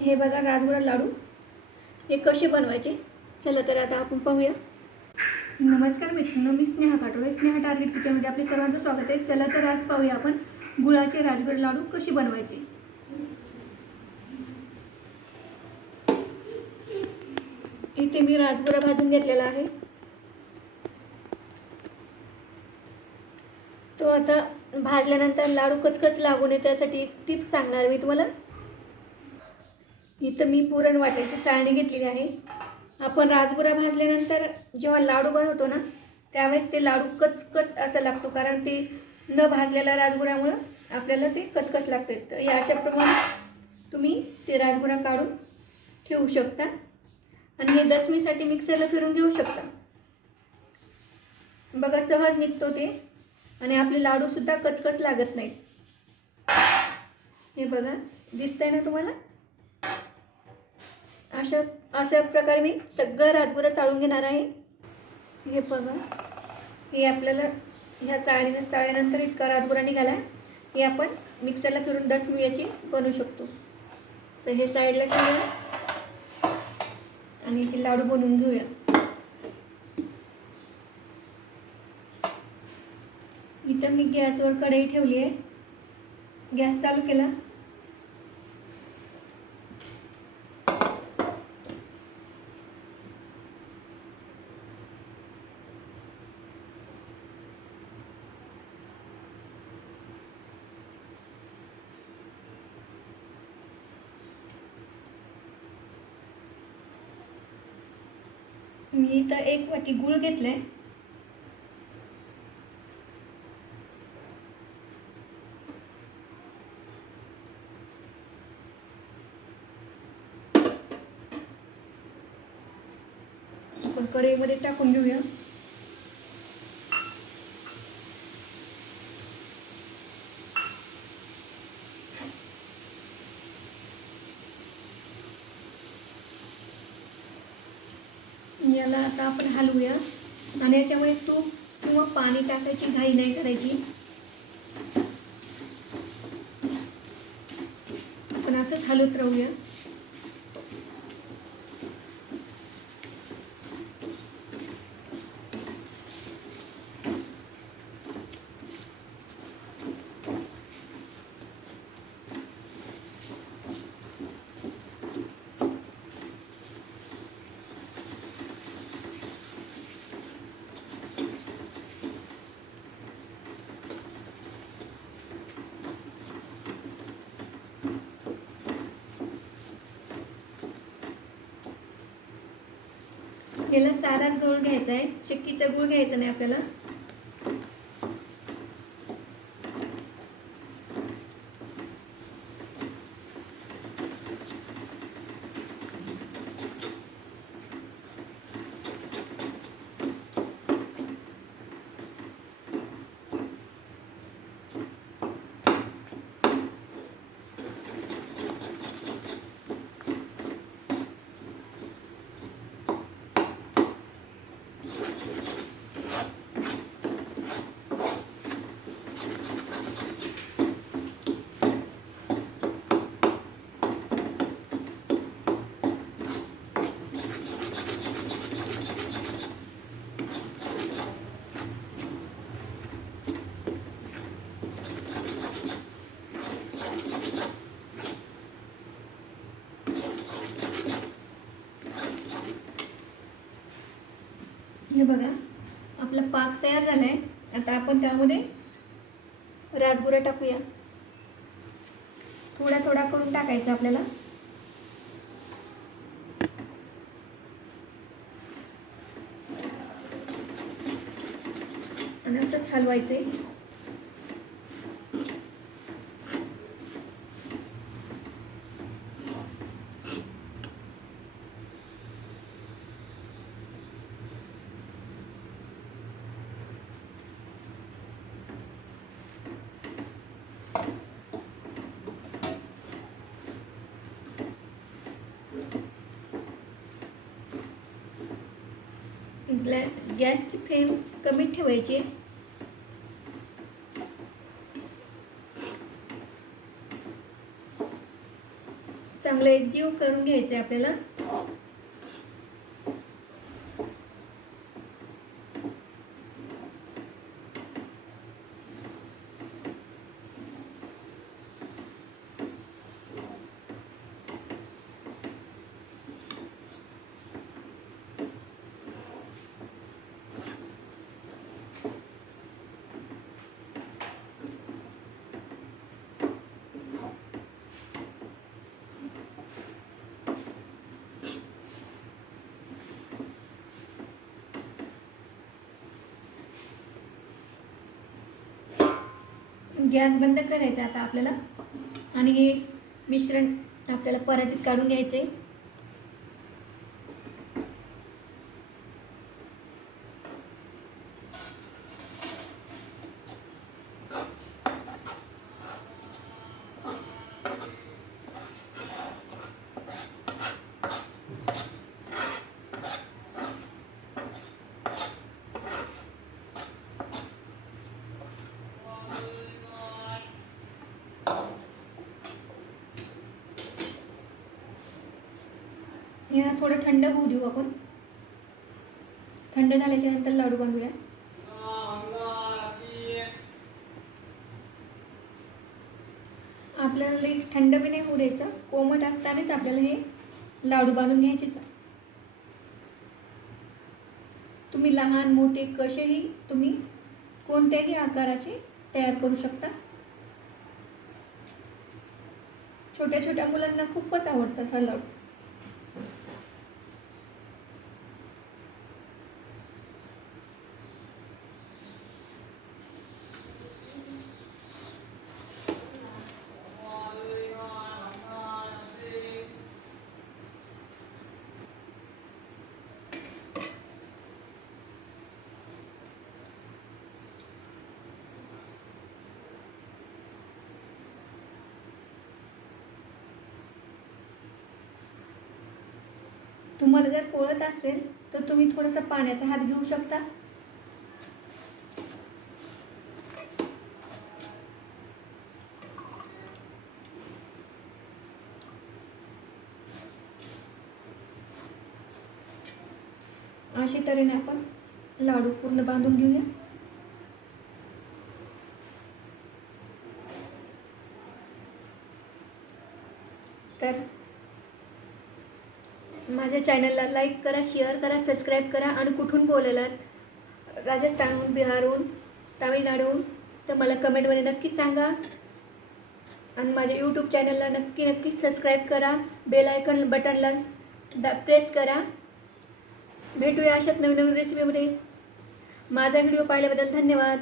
हे बघा राजगुरा लाडू. हे कसे बनवायचे? चला तर आता आपण पाहूया. नमस्कार मित्रांनो मी स्नेहा काटोळे. स्नेहा टार्गेट किचनमध्ये आपले सर्वांचं स्वागत आहे. चला तर आज पाहूया आपण गुळाचे राजगुरा लाडू कसे बनवायचे. इथे मी राजगुरा भाजून घेतलेला आहे. तो आता भाजल्यानंतर लाडू कचकच लागू नये त्यासाठी एक टिप्स सांगणार मी तुम्हाला. इथं मी पुरण वाटायची चाळणी घेतलेली आहे. आपण राजगुरा भाजल्यानंतर जेव्हा लाडू बनवतो ना त्यावेळेस ते लाडू कचकच असा लागतो. कारण ते न भाजलेल्या राजगुऱ्यामुळं आपल्याला ते कचकच लागते तर या अशाप्रमाणे तुम्ही ते राजगुरा काढून ठेवू शकता. आणि हे दसमीसाठी मिक्सरला फिरून घेऊ शकता. बघा सहज निघतो ते. आणि आपले लाडूसुद्धा कचकच लागत नाहीत. हे बघा दिसतंय ना तुम्हाला? अशा अशा प्रकारे मी सगळं राजगुरा चाळून घेणार आहे. हे बघा. हे आपल्याला ह्या चाळीनं चाळीनंतर इतका राजगुरा निघाला. हे आपण मिक्सरला फिरून दस मिळ्याची बनवू शकतो. तर हे साईडला ठेवूया. आणि याचे लाडू बनवून घेऊया. इथं मी गॅसवर कढई ठेवली आहे. गॅस चालू केला. मी इथं एक वाटी गूळ घेतलाय. आपण कढईमध्ये टाकून घेऊया. याला आता आपण हलवूया. आणि याच्यामुळे तूप किंवा पाणी टाकायची घाई नाही करायची. पण असंच हलवत राहूया. याला साराच गूळ घ्यायचा आहे चिक्कीचा गूळ घ्यायचा नाही आपल्याला. हे बघा आपला पाक तयार झाला आहे आता आपण त्यामध्ये राजगुरा टाकूया. थोडा थोडा करून टाकायचा आपल्याला. आणि असंच हलवायचं आहे ग्लॅ गॅसची फ्लेम कमी ठेवायची. आहे चांगलं एकजीव करून घ्यायचं आहे आपल्याला. गॅस बंद करायचा आता आपल्याला. आणि हे मिश्रण आपल्याला परातीत काढून घ्यायचं आहे याला थोडं थंड होऊ देऊ आपण. थंड झाल्याच्यानंतर लाडू बांधूया आपल्याला लई थंड बी नाही होऊ द्यायचं. कोमट असतानाच आपल्याला हे लाडू बांधून घ्यायचे तुम्ही लहान मोठे कसेही तुम्ही कोणत्याही आकाराचे तयार करू शकता. छोट्या छोट्या मुलांना खूपच आवडतात हा लाडू. तुम्हाला जर पोळत असेल तर तुम्ही थोडासा पाण्याचा हात घेऊ शकता. अशी तऱ्हेने आपण लाडू पूर्ण बांधून घेऊया. तर माझ्या चॅनलला लाईक करा शेअर करा सबस्क्राईब करा आणि कुठून बोललात? राजस्थानहून बिहारहून तामिळनाडूहून? तर मला कमेंटमध्ये नक्की सांगा. आणि माझ्या यूट्यूब चॅनलला नक्की नक्की सबस्क्राईब करा. बेल आयकन बटनला दा प्रेस करा. भेटूया अशाच नवीन नवीन रेसिपीमध्ये माझा व्हिडिओ पाहिल्याबद्दल धन्यवाद.